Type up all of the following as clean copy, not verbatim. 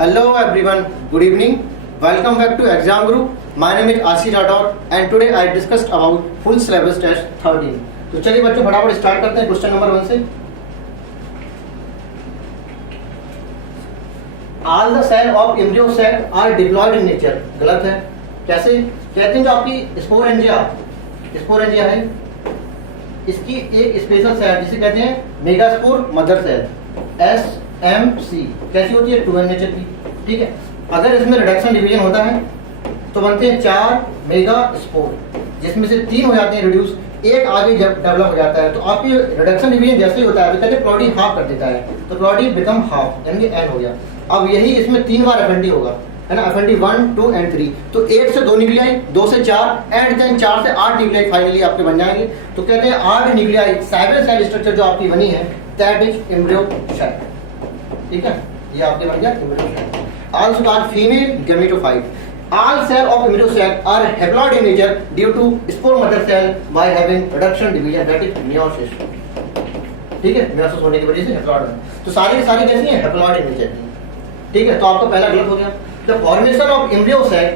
Hello everyone, good evening. Welcome back to Exam Group. My name is Ashish Rathore and today I discussed about full syllabus test 13. तो चलिए बच्चों फटाफट start करते हैं question number 1 से. All the cell of embryo sac are diploid in nature. गलत है. कैसे? कहते हैं जो आपकी स्पोरेंजिया है, इसकी एक स्पेशल सेल जिसे कहते हैं मेगास्पोर मदर सेल SMC. कैसी होती है? 2n नेचर की. ठीक है. अगर इसमें रिडक्शन डिवीजन होता है तो बनते हैं 4 मेगा स्पोर, जिसमें से 3 हो जाते हैं रिड्यूस, एक आगे जब डेवलप हो जाता है तो आपकी रिडक्शन डिवीजन जैसे ही होता है तो कहते हैं प्लॉडी हाफ कर देता है, तो प्लॉडी बिकम हाफ यानी n हो गया. अब यही इसमें 3 बार एफएनडी होगा, है ना. F&D 1, 2 and 3. तो 1 से 2 न्यूक्लियाई, 2 से 4 एंड देन 4 से 8 न्यूक्लियाई फाइनली आपके बन जाएंगे. तो कहते हैं 8 न्यूक्लियाई साइबर सेल स्ट्रक्चर जो आपकी बनी है दैट इज एम्ब्रियो सेल. ठीक है, ये आपके बन गया embryo cell. Also called female gametophyte. All cell of embryo sac are haploid in nature due to spore mother cell by having reduction division that is meiosis. ठीक है, meiosis होने की वजह से haploid है. तो सारी कैसी है? haploid in nature. ठीक है, तो आपका पहला गलत हो गया. The formation of embryo sac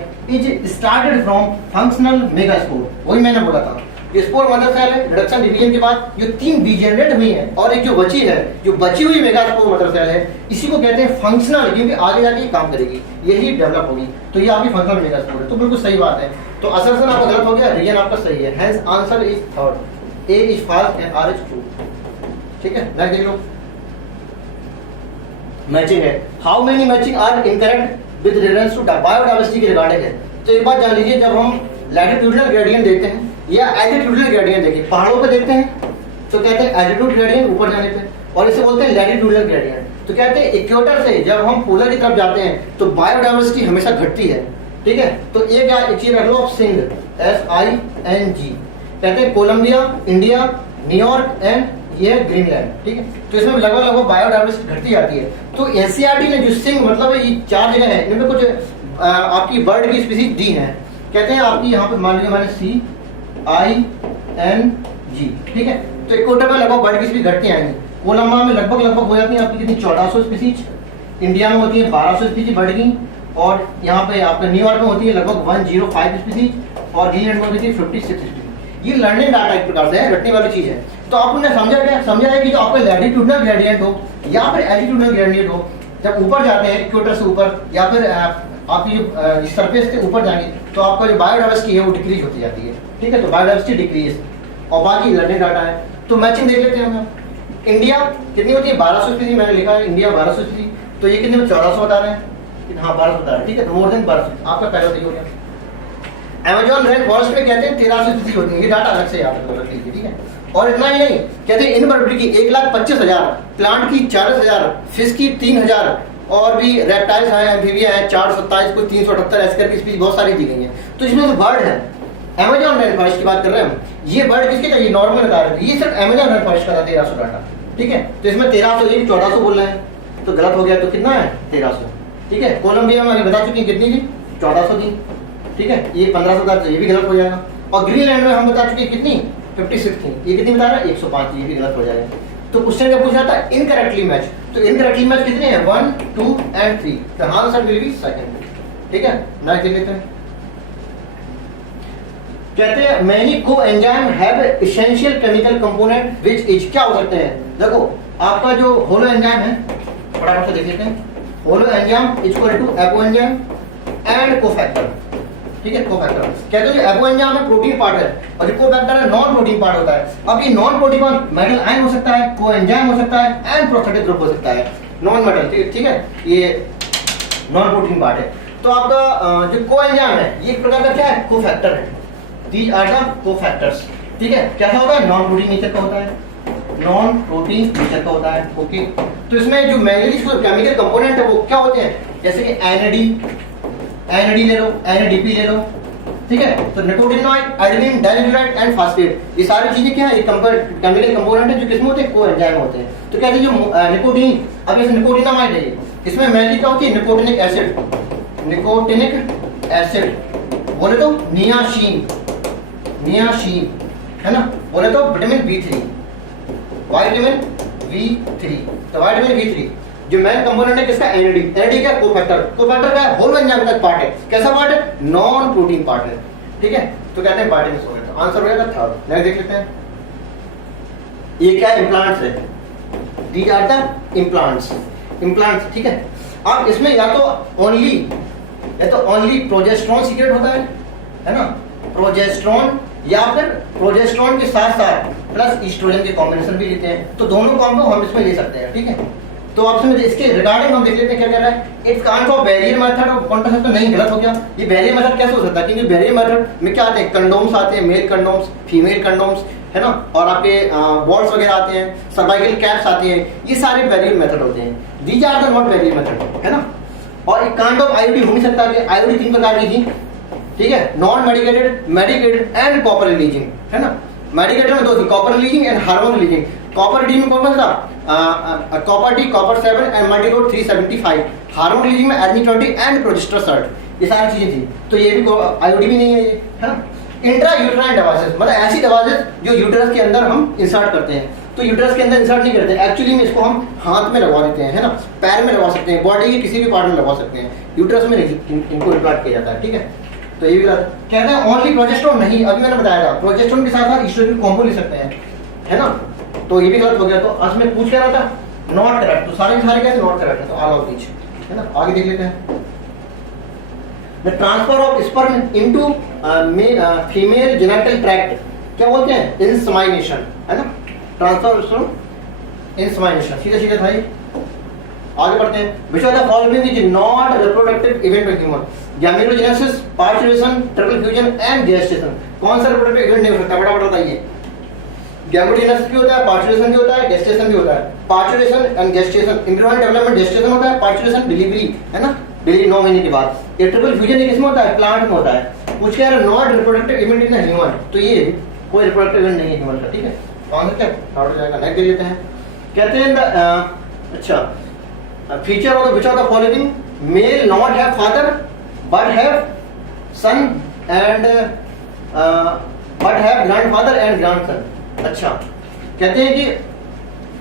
is started from functional megaspore. वही मैंने बोला था. ये स्पोर मदर सेल है, रिडक्शन डिवीजन के बाद जो 3 डीजेनरेट हुई है और एक जो बची हुई मेगास्पोर मदर सेल है, इसी को कहते हैं फंक्शनल, क्योंकि आगे जाके काम करेगी, यही डेवलप होगी. तो ये आपकी फंक्शनल मेगास्पोर है. तो बिल्कुल सही बात है. तो असर्शन आपका गलत हो गया, रीजन आपका सही है. Hence answer is third, A is false and R is true. ठीक है, नेक्स्ट देख लो. मैचिंग है. How many matching are incorrect with reference to biodiversity के रिगार्डिंग है. तो एक बात जान लीजिए, जब हम लैटिट्यूडनल ग्रेडियंट देखते हैं या एल्टीट्यूडनल ग्रेडियंट देखिए, पहाड़ों पे देखते हैं तो कहते हैं एल्टीट्यूड ग्रेडियंट ऊपर जाने पे, और इसे बोलते हैं लैटिट्यूडनल ग्रेडियंट. तो कहते हैं इक्वेटर से जब हम पोलर की तरफ जाते हैं तो बायोडायवर्सिटी हमेशा घटती है. ठीक है, तो एक चीज रख लो आप, सिंग SING. कहते हैं कोलंबिया, इंडिया, न्यूयॉर्क एंड ये ग्रीनलैंड. ठीक है, तो इसमें लगभग बायोडायवर्सिटी घटती जाती है. तो NCERT ने जो सिंग मतलब ये 4 जगह है, इनमें कुछ आपकी बर्ड की स्पीसीज दी है. कहते हैं आपकी यहाँ पे मान लीजिए मैंने CING. ठीक है, तो इक्वेटर में लगभग बर्ड की स्पीसीज घटती आएंगी. कोलंबिया में लगभग हो जाती है आपकी कितनी 1400 स्पीसीज, इंडिया में होती है 1200 स्पीसीज बर्ड की, और यहाँ पे आपका न्यूयॉर्क में होती है लगभग 105 स्पीसीज, और ग्रीनलैंड में होती है 56 स्पीसीज. ये लर्निंग डाटा एक प्रकार से है, रटने वाली चीज है. तो आपने समझा है कि जो आपका लैटिट्यूडनल ग्रेडियंट हो या फिर एल्टीट्यूडनल ग्रेडियंट हो, जब ऊपर जाते हैं इक्वेटर से ऊपर या फिर आपकी सरफेस के ऊपर जाएंगे तो आपका जो बायोडायवर्सिटी है वो डिक्रीज होती जाती है. ठीक है, तो बायोडायवर्सिटी डिक्रीज, और बाकी लर्निंग डाटा है. तो मैचिंग देख लेते हैं हम. इंडिया कितनी होती है? 1200 स्पीसीज मैंने लिखा है, इंडिया 1200 स्पीसीज. तो ये कितने में 1400 बता रहे हैं. हाँ 1200 बता रहे हैं. ठीक है, तो मोर देन 1200 आपका पहला सही हो गया. अमेजोन रेन फॉरेस्ट में कहते हैं 1300 स्पीसीज होती है. ये डाटा अलग से याद रख लीजिए. ठीक है, और इतना ही नहीं, कहते हैं इनवर्टिब्रेट की 1,25,000, प्लांट की 40,000, फिश की 3,000, और भी रेप्टाइल्स हैं, एम्फीबिया है 427, कुछ 378 ऐसे करके स्पीसीज बहुत सारी दी गई हैं. तो इसमें जो बर्ड है अमेजोन रेन फॉरेस्ट की बात कर रहे हैं हम. ये बर्ड किसके चाहिए? नॉर्मल बता रहे थे, ये सिर्फ अमेजोन रेन फॉरेस्ट का था 1300 डाटा. ठीक है, तो इसमें 1300 ये 1400 बोल रहे हैं, तो गलत हो गया. तो कितना है? 1300. ठीक है, कोलंबिया में अभी बता चुके हैं कितनी थी? 1400 थी. ठीक है, ये 1500 था, तो ये भी गलत हो जाएगा. और ग्रीनलैंड में हम बता चुके हैं कितनी? 56 थी. ये कितनी बता रहा है? 105. ये भी गलत हो जाएगा. तो क्वेश्चन क्या पूछा था? Incorrectly match. तो इनकरेक्टली मैच कितने हैं? 1, 2 and 3. The answer will B second. ठीक है, नेक्स्ट देख लेते हैं. कहते हैं many coenzyme have essential chemical component which is, क्या हो सकते हैं? देखो आपका जो होलो एंजाइम है, फटाफट से देख लेते हैं. Holoenzyme equal to apoenzyme and cofactor. ठीक है, कोफैक्टर. कहते हैं जो एपो एंजाइम है प्रोटीन पार्ट है, और जो कोफैक्टर है नॉन प्रोटीन पार्ट होता है. अब ये नॉन प्रोटीन मेटल आयन हो सकता है, कोएंजाइम हो सकता है, एंड प्रोस्थेटिक ग्रुप हो सकता है. Non metal. ठीक है, ये नॉन प्रोटीन पार्ट है. तो आपका जो कोएंजाइम है ये एक प्रकार का क्या है? कोफैक्टर है. These are the cofactors. ठीक है, कैसा होता है? नॉन प्रोटीन नेचर का होता है, नॉन प्रोटीन नेचर का होता है. ओके, तो इसमें जो मैग्नीशियस केमिकल कंपोनेंट है वो क्या होते हैं? जैसे कि NAD ले लो, NADP ले लो. ठीक है, तो निकोटिनोइड, एडेनिन, डाइन्यूक्लियोटाइड एंड फास्फेट, ये सारी चीजें क्या है? ये केमिकल कंपोनेंट है जो किसमें होते हैं? कोएंजाइम होते हैं. तो कहते हैं जो निकोटीन, अब जैसे निकोटिनामाइड है, इसमें मेनली क्या होती है? Nicotinic acid. बोले तो नियासीन है ना. बोले तो विटामिन B3, विटामिन B3. तो विटामिन B3 जो मेन कंपोनेंट है किसका, एनएडी। एनएडी क्या, कोफैक्टर। कोफैक्टर का होल एंजाइम का पार्ट है। कैसा पार्ट है, नॉन प्रोटीन पार्ट है, ठीक है। तो कहते हैं पार्टिकल्स हो गए। तो आंसर हो जाएगा थर्ड। नेक्स्ट देख लेते हैं, ये क्या है, इम्प्लांट्स है। These are the implants, implants, ठीक है। अब इसमें या तो ओनली प्रोजेस्टेरॉन सीक्रेट होता है ना, प्रोजेस्टेरॉन, या फिर प्रोजेस्टेरॉन के साथ साथ प्लस ईस्ट्रोजन के कॉम्बिनेशन भी लेते हैं। तो दोनों कॉम्बो हम इसमें ले सकते हैं, ठीक है। तो ऑप्शन में इसके रिगार्डिंग हम देख लेते हैं क्या कह रहा है। It's kind of barrier method of contraception. नहीं, गलत हो गया। ये बैरियर मेथड कैसे हो सकता है, क्योंकि बैरियर मेथड में क्या आते हैं, कंडोम्स आते हैं, मेल कंडोम्स, फीमेल कंडोम्स, है ना, और आपके बॉल्स वगैरह आते हैं, सर्वाइकल कैप्स आती हैं, ये सारे बैरियर मेथड होते हैं। These are the not barrier method, है ना। और एक काइंड ऑफ आईओडी हो नहीं सकता कि आईओडी 3 प्रकार की थी, ठीक है, non medicated, medicated and copper releasing, है ना। मेडिकेटेड में 2 थी, copper releasing and hormone releasing. Copper D में कौन सा था, copper D, copper 7 and Multiload 375। Hormone releasing में एडमी 20 एंड प्रोजेस्टर 60, ये सारी चीजें थी। तो ये भी आईओडी भी नहीं है ये, है ना। इंट्रा यूट्राइन डिवाइसेस, मतलब ऐसी डिवाइसेस जो यूट्रस के अंदर हम इंसर्ट करते हैं। तो यूट्रस के अंदर इंसर्ट नहीं करते, एक्चुअली में इसको हम हाथ में लगवा देते हैं, है ना, पैर में लगवा सकते हैं, बॉडी के किसी भी पार्ट में लगवा सकते हैं, यूट्रस में इनको इम्प्लांट किया जाता है, ठीक है। तो ये भी कहते हैं ओनली प्रोजेस्टेरॉन नहीं, अभी मैंने बताया था प्रोजेस्टेरॉन के साथ साथ ईस्ट्रोजन कॉम्बो ले सकते हैं, है ना। तो ये भी गलत हो गया। तो आज में पूछ क्या रहा था, नॉट करेक्ट। तो सारे के सारे कैसे नॉट करेक्ट है, तो ऑल ऑफ दीज, है ना। आगे देख लेते हैं, the transfer of sperm into female genital tract क्या बोलते हैं, इंसेमिनेशन, है ना। ट्रांसफर फ्रॉम इंसेमिनेशन, सीधे सीधे भाई आगे बढ़ते हैं। विच of the following is not reproductive event of human, gametogenesis, parturition, triple fusion and gestation. कौन सा रिप्रोडक्टिव इवेंट नहीं हो सकता, बड़ा बताइए। गैमेटोजेनेसिस भी होता है, पार्चुरेशन भी होता है, गेस्टेशन भी होता है। Parturition and gestation, embryonic development gestation होता है, पार्चुरेशन डिलीवरी, है ना, डिलीवरी 9 महीने के बाद। ये ट्रिपल फ्यूजन ये किसमें होता है, प्लांट में होता है। पूछ क्या है, not reproductive event in human, तो ये कोई रिप्रोडक्टिव इवेंट नहीं है ह्यूमन का, ठीक है। आंसर क्या आउट हो जाएगा। नेक्स्ट देख लेते हैं, कहते हैं अच्छा, feature of the which of the following male not have father but have son and but have grandfather and grandson. अच्छा, कहते हैं कि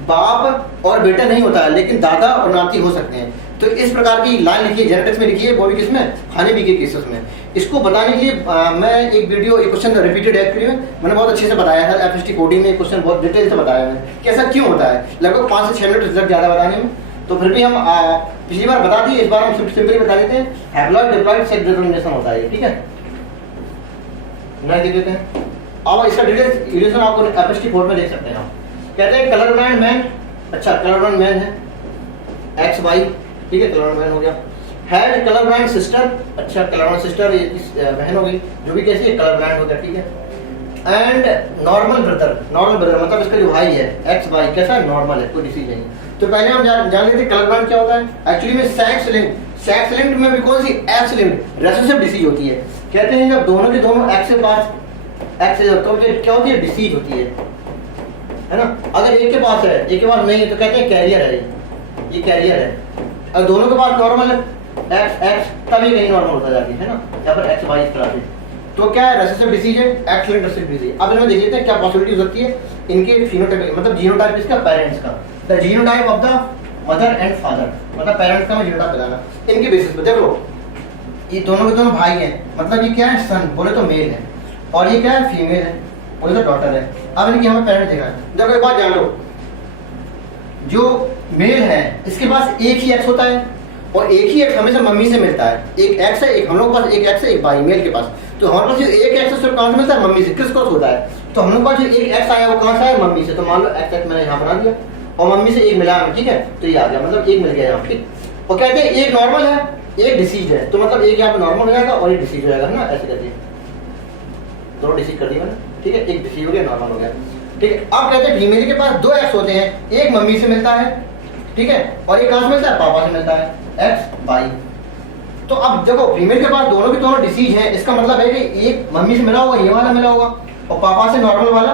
बाप और बेटा नहीं होता है, लेकिन दादा और नाती हो सकते हैं। तो इस प्रकार की लाइन लिखी है, जेनेटिक्स में लिखी है, बॉडी किसमें, हनी बी के केसेस में। इसको बताने के लिए मैं एक वीडियो, एक क्वेश्चन रिपीटेड है, एक्चुअली मैंने बहुत अच्छे से बताया है, एफएसटी कोडिंग में क्वेश्चन बहुत डिटेल से बताया है कि ऐसा क्यों होता है, लगभग 5 से 6 मिनट रिजल्ट ज़्यादा बताने में। तो फिर भी हम पिछली बार बता दिए, इस बार हम सिंपली बता देते हैं। हैप्लॉइड डिप्लॉइड सेक्स डिटरमिनेशन होता है, ठीक है। नहीं देख लेते हैं, अब इसका डिटेल्स इल्यूशन आपको एफएसटी कोड में देख सकते हैं। कहते हैं कलर ब्लाइंड मैन, अच्छा कलर ब्लाइंड मैन है एक्स वाई, ठीक है, कलर मैन हो गया। हैड कलर ब्लाइंड सिस्टर, अच्छा कलर ब्लाइंड सिस्टर बहन हो गई, जो भी कैसी है कलर ब्लाइंड हो गया, ठीक है। And normal brother, normal brother मतलब इसका जो भाई है एक्स वाई कैसा है, नॉर्मल है, कोई डिसीज नहीं। तो पहले हम जान लेते कलर ब्लाइंड क्या होता है। एक्चुअली में सेक्स लिंक्ड में भी कौन सी, एक्स लिंक्ड रेसेसिव डिसीज होती है। कहते हैं जब दोनों के दोनों एक्स के पास एक्स तो क्या होती है, डिसीज होती है ना। अगर एक के पास है एक के पास नहीं है तो कहते हैं कैरियर है, ये कैरियर है। अगर दोनों के पास नॉर्मल है एक्स एक्स तभी कहीं नॉर्मल होता जाती है ना, या फिर एक्स वाई इस तरह से। तो क्या है, रेसेसिव डिसीज है, एक्स लिंक्ड रेसेसिव डिसीज। अब इनमें देख लेते हैं क्या पॉसिबिलिटी हो सकती है इनके फिनोटाइप, मतलब जीनोटाइप इसका पेरेंट्स का, the genotype of the mother and father, मतलब पेरेंट्स का मैं जीनोटाइप बताना इनके बेसिस पे। देखो ये दोनों के दोनों भाई हैं, मतलब ये क्या है, सन बोले तो मेल है, और ये क्या है, फीमेल है बोले तो डॉटर है। अब इनकी हमें पेरेंट्स देखा है। देखो एक बात जान लो, जो मेल है इसके पास एक ही एक्स होता है, और एक ही एक्स हमेशा मम्मी से मिलता है। एक एक्स है, एक हम लोग के पास एक एक्स है, एक भाई मेल के पास। तो हमारे पास जो एक एक्स है सिर्फ कहाँ से मिलता है, मम्मी से। किसको होता है, तो हम लोग का जो एक एक्स आया वो कहाँ से आया, मम्मी से। तो मान लो एक्स एक्स मैंने यहाँ बना दिया और मम्मी से एक मिला है, ठीक है, तो ये आ गया, मतलब एक मिल गया यहाँ, ठीक। और कहते हैं एक नॉर्मल है एक डिसीज है, तो मतलब एक यहाँ पे नॉर्मल हो जाएगा और एक डिसीज हो जाएगा, है ना, ऐसे कहते हैं। दोनों डिसीज कर दिया मैंने, ठीक है, एक डिसीज हो गया, नॉर्मल हो गया, ठीक है। अब कहते हैं फीमेल के पास 2 एक्स होते हैं, एक मम्मी से मिलता है, ठीक है, और एक कहाँ से मिलता है, पापा से मिलता है, एक्स वाई। तो अब देखो फीमेल के पास दोनों के दोनों डिसीज है, इसका मतलब है कि एक मम्मी से मिला होगा, ये वाला मिला होगा, और पापा से नॉर्मल वाला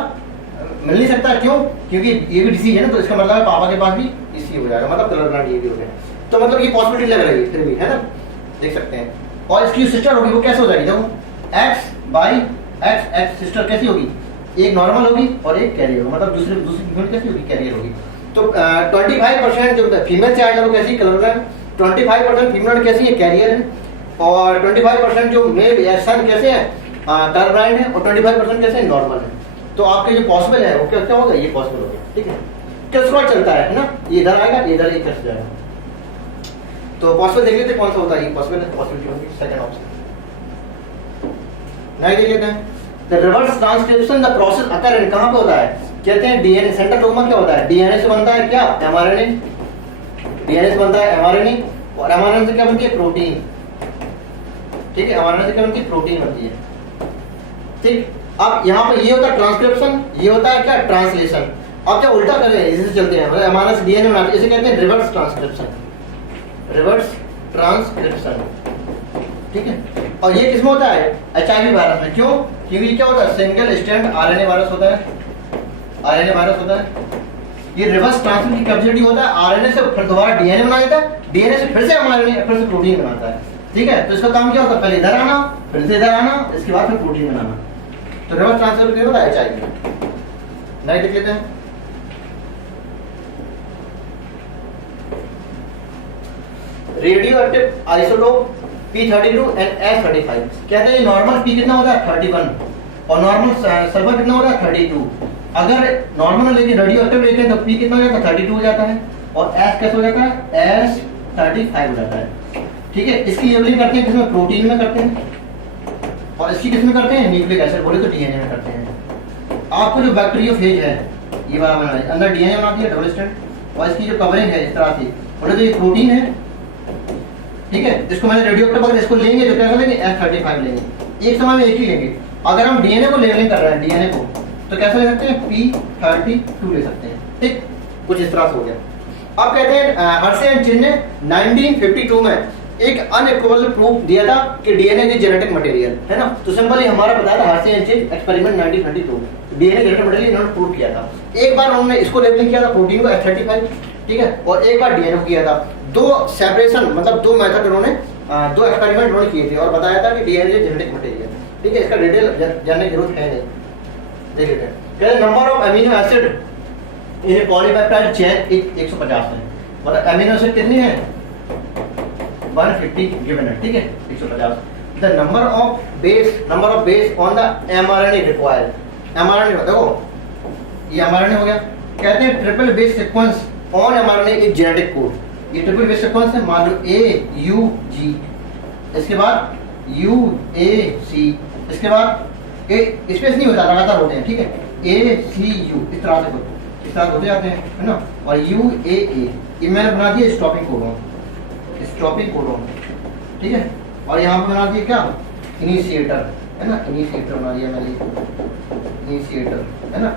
मिल नहीं सकता। क्यों, क्योंकि ये भी डिसीज है ना, तो इसका मतलब है पापा के पास भी इसी हो जाएगा, मतलब कलर ब्लाइंड ये भी हो गया। तो मतलब ये पॉसिबिलिटी लग रही है फिर भी, है ना, देख सकते हैं। और इसकी सिस्टर होगी वो कैसे हो जाएगी, देखो X Y X X sister कैसी होगी, एक नॉर्मल होगी और एक कैरियर होगी, मतलब दूसरी फीमेल कैसी होगी, कैरियर होगी। तो 25% जो फीमेल चाइल्ड है वो कैसी कलर है, 25% फीमेल कैसी है कैरियर है, और 25% जो मेल या सन कैसे है कलर ब्लाइंड है, और 25% कैसे नॉर्मल है। तो आपके जो पॉसिबल है वो क्या क्या होगा, ये पॉसिबल हो गया, ठीक है। कैसरॉल चलता है ना, ये इधर आएगा, ये इधर कैसे जाएगा। तो पॉसिबल देख लेते कौन सा होता है, ये पॉसिबल है, पॉसिबिलिटी होगी सेकंड ऑप्शन। नहीं देख लेते हैं, the reverse transcription the process अकर कहां पे होता है, कहते हैं डीएनए सेंट्रल डोग्मा क्या होता है, डीएनए से बनता है क्या एमआरएनए, डीएनए से बनता है एमआरएनए, और एमआरएनए से क्या बनती है प्रोटीन, ठीक है, एमआरएनए से क्या बनती है प्रोटीन बनती है, ठीक। अब यहाँ पे ये होता है ट्रांसक्रिप्शन, ये होता है क्या ट्रांसलेशन। अब क्या उल्टा करें, इसे चलते हैं, मतलब एमआरएनए से डीएनए बनाते हैं, इसे कहते हैं रिवर्स ट्रांसक्रिप्शन, रिवर्स ट्रांसक्रिप्शन, ठीक है। और ये किसमें होता है, एचआईवी वायरस में, क्यों, क्योंकि क्या होता है सिंगल स्ट्रैंड आरएनए वायरस होता है, आरएनए वायरस होता है। ये रिवर्स ट्रांसक्रिप्शन की कैपेसिटी होता है, आरएनए से फिर दोबारा डीएनए बना देता है, डीएनए से फिर से एमआरएनए, फिर से प्रोटीन बनाता है, ठीक है। तो इसका काम क्या होता है, पहले इधर आना, फिर से इधर आना, इसके बाद फिर प्रोटीन बनाना। तो रिवर्स ट्रांसक्रिप्शन क्या होता है एचआईवी। नहीं देख लेते हैं, radio active isotope P32 and S35, कहते हैं नॉर्मल P कितना होता है 31 और नॉर्मल सल्फर कितना होता है 32। अगर नॉर्मल लेके रेडियो एक्टिव लेते हैं तो P कितना हो जाता है 32 हो जाता है, और S कैसे हो जाता है S35 हो जाता है, ठीक है। इसकी लेबलिंग करते हैं किसमें, प्रोटीन में करते हैं, और इसकी किसमें करते हैं न्यूक्लिक एसिड, बोले तो डीएनए में करते हैं। आपको जो बैक्टीरियोफेज है ये वाला बना है, अंदर डीएनए बनाती है डबल स्ट्रैंड, और इसकी जो कवरिंग है इस तरह से, बोले तो ये प्रोटीन है, ठीक है। इसको मैंने रेडियो एक्टिव अगर इसको लेंगे तो क्या लेंगे F35 लेंगे, एक समय में एक ही लेंगे। अगर हम डीएनए को लेबलिंग कर रहे हैं डीएनए को, तो कैसे ले सकते हैं P32 ले सकते हैं, ठीक, कुछ इस तरह से हो गया। अब कहते हैं हर्शे एंड चिन ने 1952 में एक अनइक्वल प्रूफ दिया था कि डीएनए इज जेनेटिक मटेरियल, है ना। तो सिंपली हमारा बताया था Hershey and chin experiment 1922, DNA genetic material इन्होंने प्रूव किया था। एक बार उन्होंने इसको लेबलिंग किया था प्रोटीन को F35, ठीक है, और एक बार डीएनए को किया था। दो सेपरेशन मतलब दो मेथड उन्होंने दो एक्सपेरिमेंट उन्होंने किए थे और बताया था कि डीएनए जेनेटिक मटेरियल, ठीक है। इसका डिटेल जानने की जरूरत है नहीं, देख लेते हैं। कहते number of amino acid in polypeptide chain 150 है, मतलब अमीनो एसिड कितनी है 150 गिवन है, ठीक है 150। The number of base on the mRNA required, mRNA देखो ये एमआरएनए हो गया। कहते हैं triple base sequence on mRNA is genetic code, ये ट्रिपल बेस सीक्वेंस है, मान लो AUG, इसके बाद UAC, इसके बाद ए स्पेस नहीं होता लगातार होते हैं, ठीक है, ACU, इस तरह से होते जाते हैं, है ना, और UAA ये मैंने बना दिया स्टॉपिंग कोडोन, ठीक है। और यहाँ पे बना दिया क्या इनिशिएटर, है ना, इनिशिएटर बना दिया मैंने, इनिशिएटर, है ना,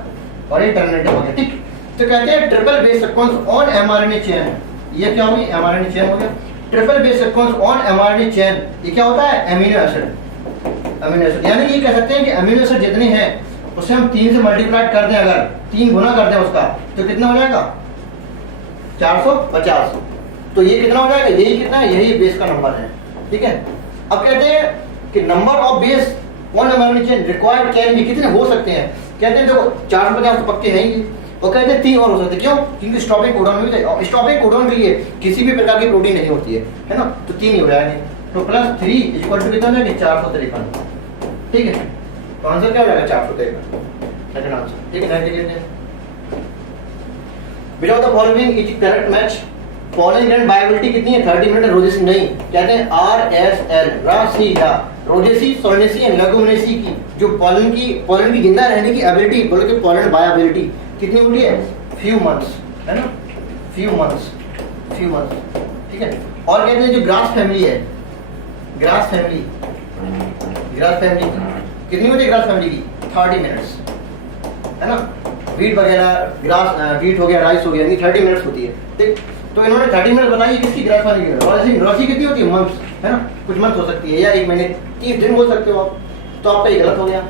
और ये टर्मिनेटर हो गया, ठीक। तो कहते हैं triple base sequence on mRNA chain, ये क्या होगी एमआरएनए चेन हो गया। Triple base sequence on mRNA chain, ये क्या होता है अमीनो एसिड, यानी ये कह सकते हैं कि अमीनो एसिड जितने हैं उसे हम 3 से मल्टीप्लाई कर दें, अगर 3 गुना कर दें उसका तो कितना हो जाएगा 450। तो ये कितना हो जाएगा, यही कितना है, यही बेस का नंबर है, ठीक है। अब कहते हैं कि number of base on mRNA chain required can be, कितने हो सकते हैं, कहते हैं देखो 450 तो पक्के हैं ही, और कहते हैं 3 और हो सकते हैं, क्यों, क्योंकि स्टॉपिंग कोडॉन में भी, स्टॉपिंग कोडॉन के लिए किसी भी प्रकार की प्रोटीन नहीं होती है ना, तो 3 ही हो जाएंगे। तो +3 इक्वल टू कितना है 453, ठीक है। तो आंसर क्या हो जाएगा 453, सेकंड आंसर, ठीक है। नेक्स्ट देखते हैं, below the following is correct match, pollen grand viability कितनी है 30 मिनट, रोजेसी नहीं, कहते हैं RSL Russia Rosaceae Solanaceae and Leguminosae की जो पॉलन की जिंदा रहने की एबिलिटी, बोले कि पॉलन वायबिलिटी कितनी होती है फ्यू मंथ्स, है ना, फ्यू मंथ्स, ठीक है। और कहते हैं जो ग्रास फैमिली है, ग्रास फैमिली कितनी होती है ग्रास फैमिली की 30 मिनट्स, है ना। वीट वगैरह ग्रास वीट हो गया, राइस हो गया, यानी 30 मिनट्स होती है, ठीक। तो इन्होंने 30 मिनट बनाई किसकी ग्रास फैमिली की, और राशि कितनी होती है मंथ्स, है ना, कुछ मंथ हो सकती है या 1 महीने 30 दिन बोल सकते हो आप, तो आपका ये गलत हो गया।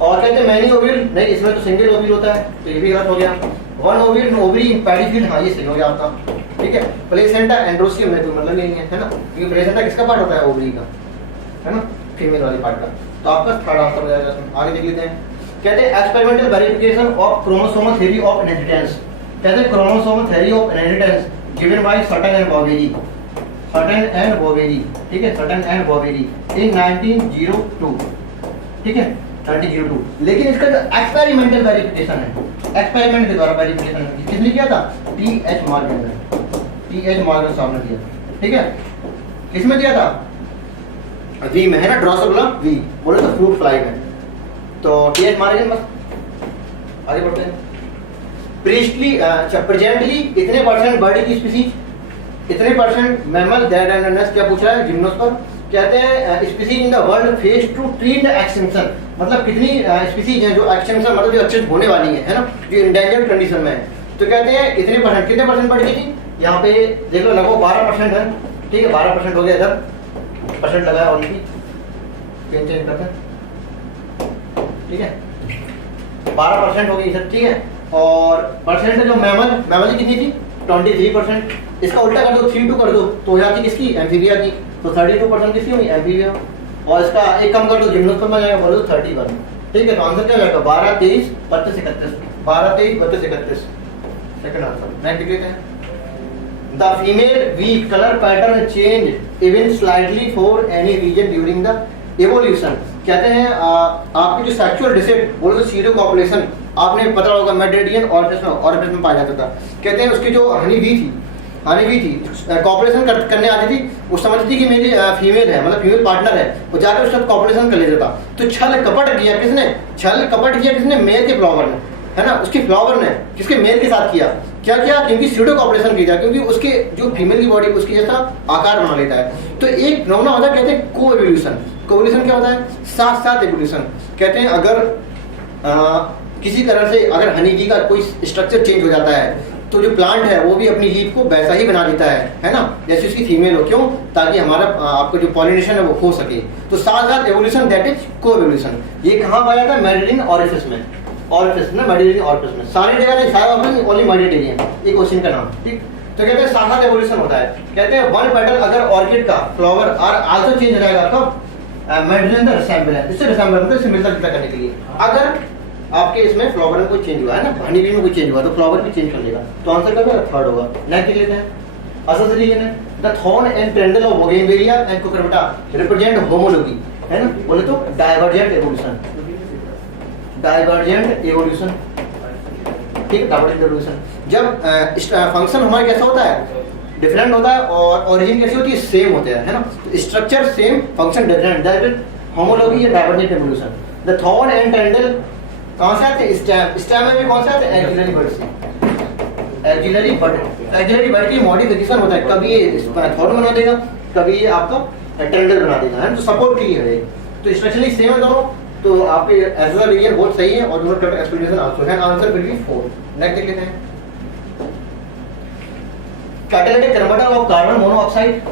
और कहते हैं मैनी ओविल नहीं, इसमें तो सिंगल ओविल होता है, तो ये भी गलत हो गया। वन ओविल ओवरी इन पैडीफील्ड, हाँ ये सही हो गया आपका, ठीक है। प्लेसेंटा एंड्रोसियम में कोई मतलब नहीं है ना, क्योंकि प्लेसेंटा किसका पार्ट होता है ओवरी का, है ना, फीमेल वाली पार्ट का। तो आपका थर्ड आंसर हो जाएगा। आगे देख लेते हैं, कहते हैं experimental verification of chromosomal theory of inheritance, कहते हैं chromosome theory of inheritance given by Sutton and Boveri, Sutton and Boveri, ठीक है, सटन एंड बॉवेरी इन 1902, ठीक है 1902। लेकिन इसका जो एक्सपेरिमेंटल वेरिफिकेशन है, एक्सपेरिमेंट के द्वारा वेरिफिकेशन किसने किया था? टी.एच. मॉर्गन ने, टी.एच. मॉर्गन साहब ने किया, ठीक है। किसमें दिया था? वी में है ना, ड्रोसोफिला वी, बोले तो फ्रूट फ्लाई में, तो टी.एच. मॉर्गन। बस आगे बढ़ते हैं। प्रीस्टली प्रेजेंटली इतने परसेंट बर्ड की स्पीसीज, इतने percent mammal that and nest, क्या पूछ रहा है जिम्नोस्पर्म, कहते हैं species in the world face to treat extinction, मतलब कितनी स्पीसीज हैं जो एक्सटिंक्शन मतलब जो एक्सटिंक्ट होने वाली है ना, जो इंडेंजर्ड कंडीशन में है। तो कहते हैं इतने परसेंट, कितने परसेंट बढ़ गई थी? यहाँ पे देख लो, लगभग 12% है, ठीक है 12% हो गया, इधर परसेंट लगाया ऑलरेडी, चेंज करते हैं, ठीक है 12% हो गई सर, ठीक है। और परसेंट जो मैमल कितनी थी? 23%। इसका उल्टा कर दो, 3 2 कर दो तो हो जाती किसकी? एम्फीबिया की, तो 32% किसकी होगी? एम्फीबिया। और इसका एक कम कर दो, जिम्नोस्पर्म में जाएगा, बोलो 31, ठीक है। तो आंसर क्या हो जाएगा? 12 23 32 31, 12 23 32 31, सेकंड आंसर। नेक्स्ट लिखते हैं, the female weak colour pattern change even slightly for any reason during the evolution. कहते हैं आपकी जो सेक्सुअल डिसेंट बोलो तो सीरो पॉपुलेशन, आपने पता होगा मेडिटेरियन ऑर्बिट में पाया जाता था। कहते हैं उसकी जो हनी बी थी कॉपरेशन करने आती थी, वो समझती थी कि मेरी फीमेल है, मतलब फीमेल पार्टनर है, वो जाकर उसके साथ कॉपरेशन कर लेता था। तो छल कपट किया किसने? मेल के फ्लावर ने, है ना, उसके फ्लावर ने किसके? मेल के साथ किया। क्या किया? क्योंकि सीडो कॉपरेशन किया, क्योंकि उसके जो फीमेल की बॉडी उसकी जैसा आकार बना लेता है। तो एक फिनोमेना होता है, कहते हैं को एवोल्यूशन। कोवोल्यूशन क्या होता है? साथ साथ एवोल्यूशन। कहते हैं अगर किसी तरह से अगर हनी बी का कोई स्ट्रक्चर चेंज हो जाता है तो जो प्लांट है वो भी अपनी लीफ को वैसा ही बना देता है ना, जैसे उसकी फीमेल हो। क्यों? ताकि हमारा आपका जो पॉलिनेशन है वो हो सके। तो साथ साथ एवोल्यूशन, दैट इज को एवोल्यूशन। ये कहाँ पाया था? मेडिटेरियन ऑरिफिस में, ऑरिफिस ना, मेडिटेरियन ऑरिफिस में। सारी जगह नहीं, सारा ऑरिफिस ओनली मेडिटेरियन, ये क्वेश्चन का नाम, ठीक। तो कहते हैं साथ साथ एवोल्यूशन होता है। कहते हैं वन पेटल अगर ऑर्किड का फ्लावर और आल्सो चेंज हो जाएगा, कब? मेडिटेरियन रिसेम्बलेंस, इससे रिसेम्बलेंस मतलब इससे मिलता जुलता करने के लिए। अगर आपके इसमें फ्लावर में कोई चेंज हुआ है ना, हनी बी में कोई चेंज हुआ तो फ्लावर भी चेंज कर लेगा। तो आंसर क्या होगा? थर्ड होगा। नेक्स्ट लेते हैं, असल रीजन है the thorn and tendril of bougainvillea and cucurbita represent homology, है ना, बोले तो डाइवर्जेंट एवोल्यूशन, डाइवर्जेंट एवोल्यूशन, ठीक है, डाइवर्जेंट एवोल्यूशन। जब फंक्शन हमारा कैसा होता है? डिफरेंट होता है, और ओरिजिन कैसी होती है? सेम होते हैं, है ना, structure same, function different, that is homology या divergent evolution. The thorn and tendril कहाँ से आते हैं? स्टेम में भी कौन से आते हैं? एक्सिलरी बड से, एक्सिलरी बड की मॉडिफिकेशन होता है, कभी ये थॉर्न बना देगा, कभी ये आपका टेंडल बना देगा, है, तो सपोर्ट के लिए है। तो स्ट्रक्चरली सेम है दोनों, तो आपके एजुअल रीजन बहुत सही है, और दोनों का एक्सप्लेनेशन आल्सो है। Answer will B 4। नेक्स्ट देख लेते हैं, catalytic converter of carbon monoxide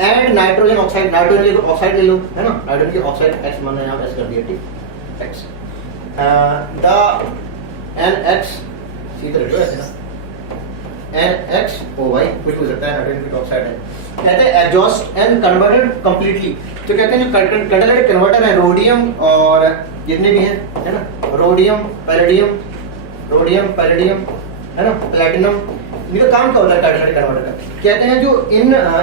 and nitrogen oxide, nitrogen oxide ले लो, है ना, नाइट्रोजन की ऑक्साइड एक्स मैंने यहाँ एस कर दिया, ठीक, एक्स द NX सीधे रखो ऐसे ना, NXOY कुछ हो सकता है, नाइट्रोजन की ऑक्साइड है। कहते हैं एग्जॉस्ट एंड कन्वर्टेड कंप्लीटली। तो कहते हैं जो कैटालिटिक कन्वर्टर है, रोडियम और जितने भी हैं, है ना, रोडियम पैलेडियम, है ना, प्लैटिनम, इनका काम क्या होता है कैटालिटिक कन्वर्टर का? कहते हैं जो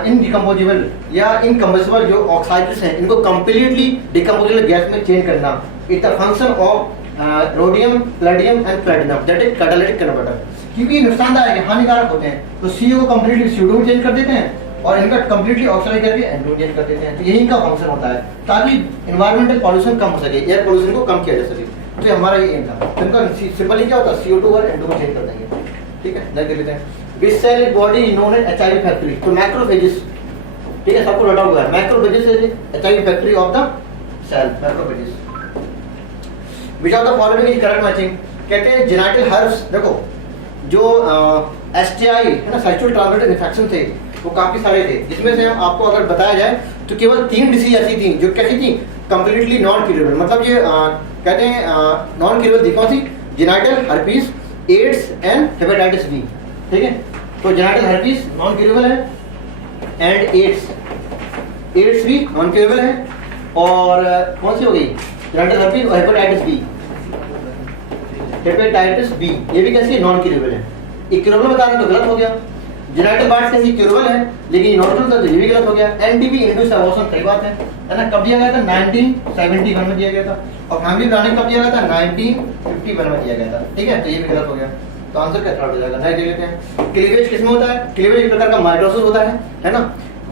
इनडिकम्पोजेबल या इनकम्बसिबल जो ऑक्साइड्स हैं, इनको कंप्लीटली डिकम्पोजेबल गैस में चेंज करना। It's a function of rhodium, platinum and platinum, that is catalytic converter. क्योंकि नुकसानदायक है, हानिकारक होते हैं, तो CO को कंप्लीटली CO में चेंज कर देते हैं और इनका कंप्लीटली ऑक्साइड करके NO चेंज कर देते हैं। तो यही इनका फंक्शन होता है, ताकि एनवायरमेंटल पॉल्यूशन कम हो सके, एयर पॉल्यूशन को कम किया जा सके। तो हमारा ये एम था। तो इनका सिंपली क्या होता है? CO2 और N2 को चेंज कर देंगे, ठीक है। नेक्स्ट लेते हैं, which cell is body is known as HIV factory. तो मैक्रोफेजेस, ठीक है, सबको रटा हुआ है, macrophages is HIV factory of the cell, macrophages. Which of the following is correct matching. कहते हैं जेनिटल हर्ब्स, देखो जो STI है ना, सेक्सुअल ट्रांसमिटेड इन्फेक्शन थे, वो काफी सारे थे, जिसमें से हम आपको अगर बताया जाए तो केवल 3 डिसीज ऐसी थी जो कैसी थी? कंप्लीटली नॉन क्यूरेबल, मतलब ये कहते हैं नॉन क्यूरेबल थी। कौन सी? Genital herpes, AIDS and hepatitis B, ठीक है। तो जेनिटल हर्पीस नॉन क्यूरेबल है, एंड एड्स भी नॉन क्यूरेबल है, और कौन सी हो गई? जेनिटल हर्पीस और हेपेटाइटिस बी, हेपेटाइटिस बी, ये भी कैसी है, नॉन क्यूरेबल है। क्यूरेबल बता रहे हैं तो गलत हो गया। जेनेटिक पार्ट कैसी क्यूरेबल है लेकिन नॉन क्यूरेबल, तो ये भी गलत हो गया। एनडीबी इंड्यूस अबॉर्शन, सही बात है ना। कब दिया गया था, 1971 में दिया गया था। और फैमिली प्लानिंग कब दिया गया था, 1951 में दिया गया था। ठीक है, तो ये भी गलत हो गया। तो आंसर क्या थर्ड हो जाएगा, नहीं दे लेते हैं। क्लीवेज किसमें होता है, क्लीवेज एक प्रकार का माइटोसिस होता है ना।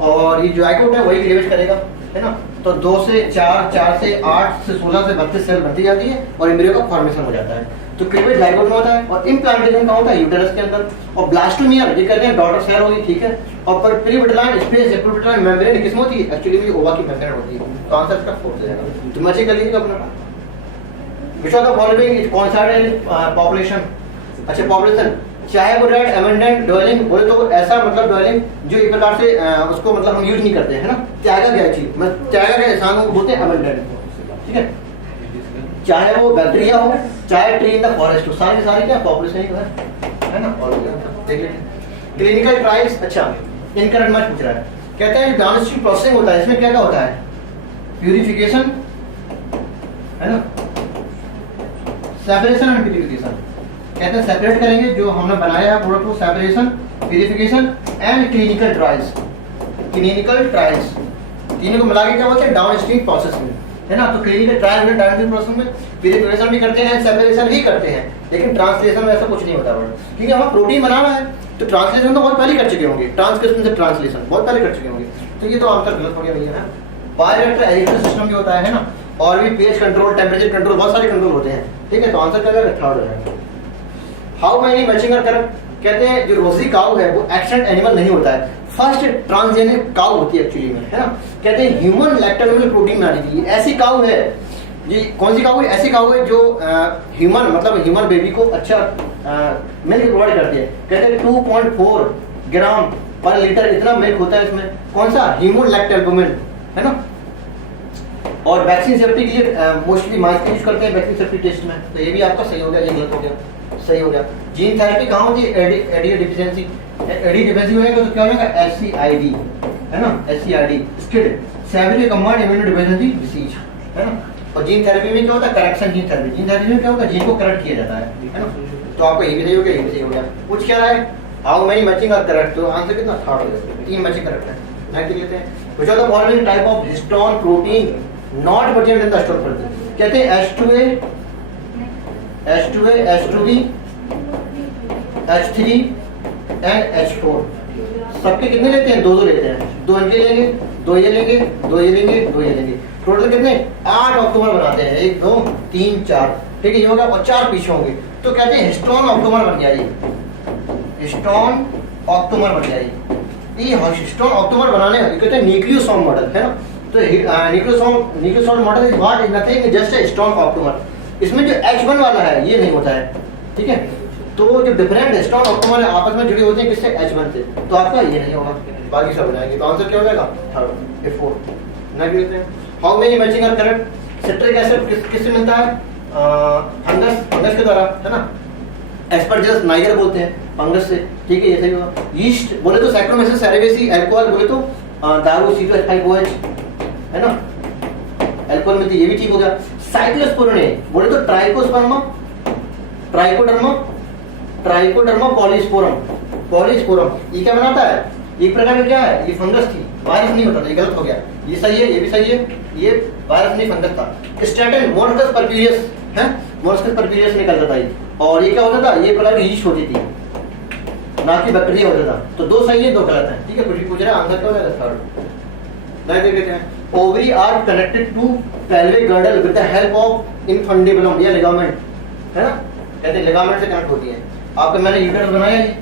और ये जाइगोट है वही क्लीवेज करेगा, है ना। तो 2 से 4, 4 से 8 से 16 से 32 सेल बनती जाती है और एम्ब्रियो का फॉर्मेशन हो जाता है। तो क्लीवेज जाइगोट में होता है। और इम्प्लांटेशन कहाँ होता है, यूटेरस के अंदर। और ब्लास्टोमिया ये कहते हैं डॉटर सेल होगी, ठीक है। और प्रीविटलाइन स्पेस या प्रीविटलाइन मेम्ब्रेन किसमें होती है, एक्चुअली में ओवा की मेम्ब्रेन होती है। तो आंसर इसका फोर्थ हो जाएगा। तो मजे कर लीजिएगा अपना। विच of the following is concerted population, अच्छा पॉपुलेशन, चाहे वो रेड एमेंडेंट ड्वेलिंग बोले तो ऐसा मतलब ड्वेलिंग जो एक प्रकार से उसको मतलब हम यूज नहीं करते हैं, है ना। त्यागा गया चीज, मतलब त्यागा गया इंसान को बोलते हैं एमेंडेंट, ठीक है। चाहे वो बैक्टीरिया हो, चाहे ट्री इन द फॉरेस्ट हो, सारी सारी क्या पॉपुलेशन ही है ना। और देख लीजिए क्लिनिकल ट्रायल्स, अच्छा इनकरेक्ट मत पूछ रहा है। कहते हैं डाउनस्ट्रीम प्रोसेसिंग होता है, इसमें क्या क्या होता है, प्यूरिफिकेशन, है ना, सेपरेशन एंड प्यूरिफिकेशन। कहते हैं सेपरेट करेंगे जो हमने बनाया है प्रोडक्ट को, separation, purification and clinical trials. Clinical trials तीनों को मिला के क्या बोलते हैं, डाउनस्ट्रीम प्रोसेसिंग, है ना। तो क्लिनिकल ट्रायल में डाउनस्ट्रीम प्रोसेस में प्यूरिफिकेशन भी करते हैं, सेपरेशन भी करते हैं, लेकिन ट्रांसलेशन में ऐसा कुछ नहीं होता है। क्योंकि हमें प्रोटीन बनाना है तो ट्रांसलेशन तो बहुत पहले कर चुके होंगे, ट्रांसक्रिप्शन से ट्रांसलेशन बहुत पहले कर चुके होंगे। तो ये तो आंसर गलत हो गया भैया, है। बायोरिएक्टर एडिक्टिव सिस्टम भी होता है ना। और भी pH कंट्रोल, टेम्परेचर कंट्रोल, बहुत सारे कंट्रोल होते हैं, ठीक है। तो आंसर क्या जाएगा, थर्ड हो जाएगा। How many matching are correct, कहते हैं जो रोजी काऊ है वो एक्सटेंट एनिमल नहीं होता है, फर्स्ट ट्रांसजेनिक काऊ होती है एक्चुअली में, है ना। कहते हैं ह्यूमन लैक्टोनिमल प्रोटीन बनाने की ऐसी काऊ है जी। कौन सी काऊ है, ऐसी काऊ है जो ह्यूमन मतलब ह्यूमन बेबी को अच्छा मिल्क प्रोवाइड करती है। कहते हैं 2.4 ग्राम पर लीटर इतना मिल्क होता है इसमें। कौन सा, ह्यूमन लैक्ट एल्बुमिन, है ना। और वैक्सीन सेफ्टी के लिए मोस्टली मास्क यूज करते हैं वैक्सीन सेफ्टी टेस्ट में। तो ये भी आपका सही हो गया, ये गलत हो गया, सही हो गया। जीन थेरेपी कहाँ होती है, एडी डिफिशिएंसी, एडी डिफिशिएंसी होगा तो क्या होगा, एससीआईडी, है ना, SCID SCID severe combined immunodeficiency disease, है ना। और जीन थेरेपी में क्या होता है, correction gene therapy. Gene therapy में क्या होता है, जीन को करेक्ट किया जाता है ना। तो आपको ये भी सही हो गया, ये भी सही हो गया। कुछ क्या रहा है, how many matching are correct, तो आंसर कितना, थर्ड हो गया। 3 मैचिंग करेक्ट है। नेक्स्ट देख लेते हैं, which are the following type of histone protein not present in the store protein. कहते हैं H2A, H2A, H2B, H3 and H4। सबके कितने लेते हैं, 2 लेते हैं। 2 इनके लेंगे, 2 ये लेंगे, 2 ये लेंगे, 2 ये लेंगे। टोटल कितने, 8 ऑक्टोबर बनाते हैं। 1 2 3 4, ठीक है, ये होगा। और 4 पीछे होंगे। तो कहते हैं हिस्टोन ऑक्टोमर बन गया, ये हिस्टोन ऑक्टोमर बन गया। ये हिस्टोन ऑक्टोमर बनाने का कहते हैं न्यूक्लियोसोम मॉडल, है ना। तो nucleosome model is what, is nothing just a histone octamer. इसमें जो H1 वाला है ये नहीं होता है, ठीक है। तो जो डिफरेंट हिस्टोन ऑक्टोमर आपस में जुड़े होते हैं किससे, H1 से। तो आपका ये नहीं होगा, बाकी सब हो जाएंगे। तो आंसर क्या हो जाएगा, थर्ड, ए फोर्थ। नेक्स्ट देखते हैं, how many matching are correct. Citric acid किससे मिलता है, फंगस के द्वारा, है ना। एस्परजिलस नाइगर बोलते हैं फंगस से, ठीक है, ये सही होगा। यीस्ट बोले तो सैक्रोमेसिस सेरेवेसी, अल्कोहल बोले तो दारू C2H5OH, है ना, अल्कोहल में तो ये भी ठीक हो गया। साइक्लोस्पोरिन बोले तो ट्राइकोस्पर्मा, ट्राइकोडर्मा पॉलीस्पोरम। ये क्या बनाता है, एक प्रकार का क्या है, ये फंगस थी, वायरस नहीं होता था, ये गलत हो गया। ये सही है, ये भी सही है, ये वायरस नहीं फंगस था। स्टेटिन मोलस्कस परप्यूरियस है, मोलस्कस परप्यूरियस निकलता था ये। और ये क्या होता था, ये प्रकार की यीस्ट होती थी, ना कि बैक्टीरिया होता था। तो 2 सही है, 2 गलत है, ठीक है। कुछ भी पूछ रहा है, आंसर क्या हो जाएगा, थर्ड। नेक्स्ट देखते हैं, ovary are connected to pelvic girdle with the help of infundibulum या लिगामेंट, है ना। कहते हैं लिगामेंट से कनेक्ट होती है। आपका मैंने यूटेरस बनाया ये,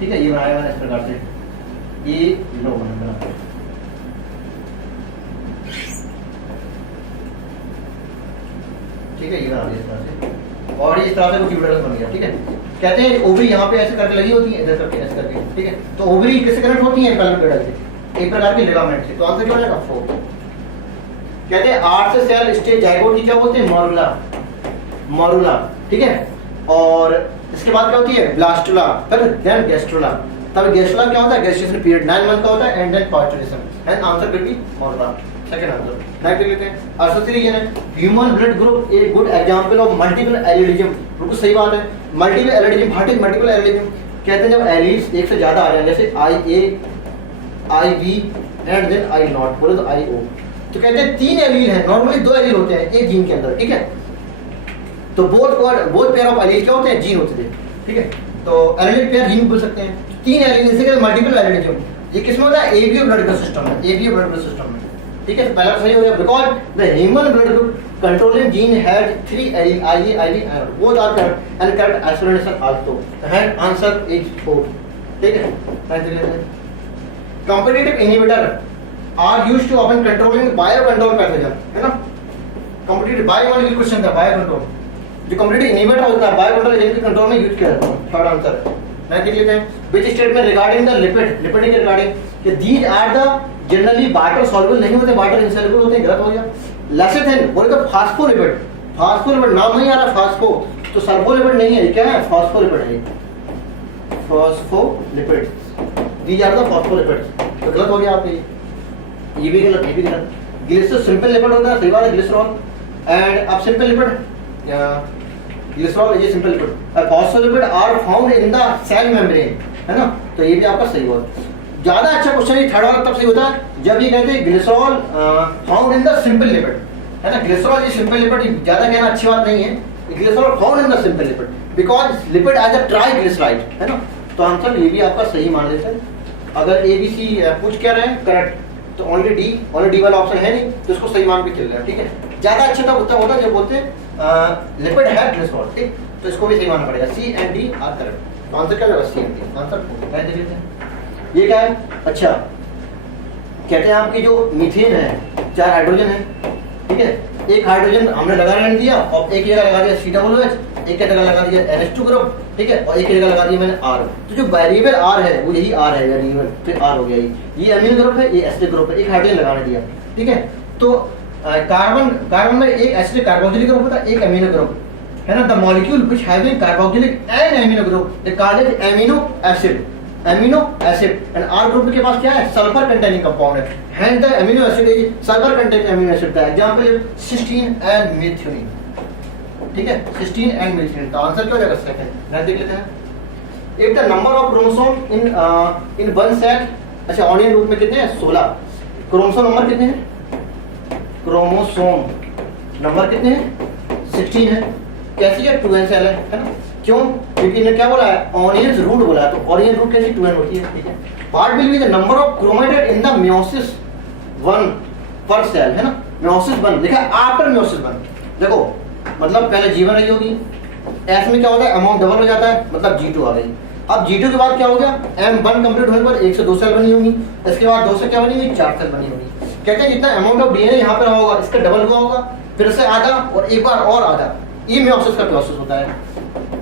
ठीक है, ये बनाया मैंने इस प्रकार से, ये लो बना, ठीक है, ये बना दिया इस तरह से। और इस तरह से कुछ यूटेरस बन गया, ठीक है। कहते हैं ओवरी यहाँ पे ऐसे करके लगी होती है, इधर करके ऐसे करके, ठीक है। तो ओवरी किससे कनेक्ट होती है, पेल्विक गर्डल से, एक प्रकार के लिगामेंट से। तो आंसर क्या हो जाएगा, 4। कहते हैं 8 से सेल स्टेज जाइगोट की क्या बोलते हैं, मॉरुला, ठीक है। और इसके बाद क्या होती है, ब्लास्टुला, फिर देन गैस्ट्रुला। तब गैस्ट्रुला क्या होता है, गैस्ट्रेशन पीरियड 9 मंथ का होता है, and then pasteurisation. And answer will be morula, second answer. Next लेते हैं, एसोसिएशन है human blood group a good example of multiple allelism. बिल्कुल सही बात है। Multiple allelism, what is multiple allelism? कहते हैं जब एलील्स एक से ज्यादा आ रहे हैं, जैसे I A, I B and then I naught, बोले तो आई ओ, तो कहते हैं 3 एलील है। नॉर्मली 2 एलील होते हैं एक जीन के अंदर, ठीक है। तो बोथ पेयर ऑफ एलील क्या होते हैं? जीन होते थे, ठीक है। तो एलिल पेयर जीन बोल सकते हैं। 3 एलील इसे मल्टीपल एलिडिज्म। ये किसमें होता है? एबीओ ब्लड का सिस्टम है, एबीओ ब्लड का सिस्टम है, ठीक है। तो पहला सही हो गया, because the human blood group controlling gene had 3 allele, I A, I B and both are correct and correct explanation also. Hence answer is 4, ठीक है। Competitive inhibitor are used to often controlling bio control pathogen, है ना। Competitive biomolecular question था, bio control. जो competitive inhibitor होता है bio control agent के control में यूज किया जाता है। थर्ड आंसर मैं देख लेते हैं। Which statement regarding the lipid, lipid के रिगार्डिंग कि these are the generally water soluble नहीं होते, वाटर इनसॉल्युबल होते हैं, गलत हो गया। लेसिथिन बोले तो फास्फोलिपिड, फास्फोलिपिड नाम नहीं आ रहा फास्फो, तो सर्फोलिपिड नहीं है, क्या है? फास्फोलिपिड है, phospholipid, these are the phospholipid, तो गलत हो गया आपके, ये भी गलत, ये भी गलत। ग्लिसरॉल सिंपल लिपिड होता है, सही बात है ग्लिसरॉल। एंड अब सिंपल लिपिड, ग्लिसरॉल ये simple lipid. Phospholipid are found in the cell membrane, है ना, तो ये भी आपका सही हुआ। ज्यादा अच्छा क्वेश्चन ये थर्ड वाला तब सही होता है जब ये कहते हैं glycerol found in the simple lipid, है ना। ग्लिसरॉल ये सिंपल लिपिड ज्यादा कहना अच्छी बात नहीं है, glycerol found in the simple lipid because lipid as a triglyceride, है ना। तो आंसर ये भी आपका सही मान लेते हैं। अगर ए बी सी पूछ क्या रहे हैं करेक्ट, तो ओनली डी वाला ऑप्शन है नहीं, तो इसको सही मान के चल रहे हैं, ठीक है। ज्यादा अच्छा तब उत्तर होता है जब बोलते हैं लिपिड है ग्लिसरॉल, ठीक, तो इसको भी सही मानना पड़ेगा। सी एंड डी आर करेक्ट, तो आंसर क्या होगा? सी एंड डी आंसर। मैं देख लेते हैं ये क्या है। अच्छा कहते हैं आपकी जो मीथेन है 4 हाइड्रोजन है, ठीक है। एक हाइड्रोजन हमने लगा दिया और एक जगह लगा दिया COOH, एक जगह लगा दिया NH2 ग्रुप, ठीक है, और एक जगह लगा दिया मैंने R। तो जो वेरिएबल R है वो यही R है, वेरिएबल फिर R हो गया, ये अमीनो ग्रुप है, ये एसिडिक ग्रुप है, एक हाइड्रोजन लगाने दिया, ठीक है। तो कार्बन में एक एसिडिक कार्बोक्सिलिक ग्रुप होता है, एक अमीनो ग्रुप, है ना। The molecule which having carboxylic and amino group they called it amino acid, amino acid. And R group के पास क्या है? सल्फर कंटेनिंग कंपाउंड है, hence the amino acid is sulphur containing amino acid. The example is cysteine and methionine, ठीक है, cysteine and methionine. तो answer क्या हो जाएगा? सेकंड। नेक्स्ट देख लेते हैं। If the number of chromosome in one cell, अच्छा ऑनियन रूप में कितने हैं? 16। क्रोमोसोम नंबर कितने हैं? क्रोमोसोम नंबर कितने हैं? 16 है। कैसी है? 2n सेल है ना। क्यों? क्योंकि इन्हें क्या बोला है? ऑनियंस रूट बोला है, तो ऑनियन रूट कैसी 2n होती है, ठीक है। What will be the number of chromatid in the meiosis 1 पर सेल, है ना। मेयोसिस 1 लिखा है आफ्टर मेयोसिस 1। देखो मतलब पहले G1 रही होगी, S में क्या होता है? अमाउंट डबल हो जाता है, मतलब G2 आ गई। अब G2 के बाद क्या हो गया? M1 कंप्लीट होने पर 1 से 2 सेल बनी होंगी, इसके बाद 2 से क्या बनी होगी? 4 सेल बनी होगी। कहते हैं जितना अमाउंट ऑफ DNA यहाँ पे रहा होगा इसका डबल हुआ होगा, फिर से आधा और एक बार और आधा, ये मेयोसिस का प्रोसेस होता है।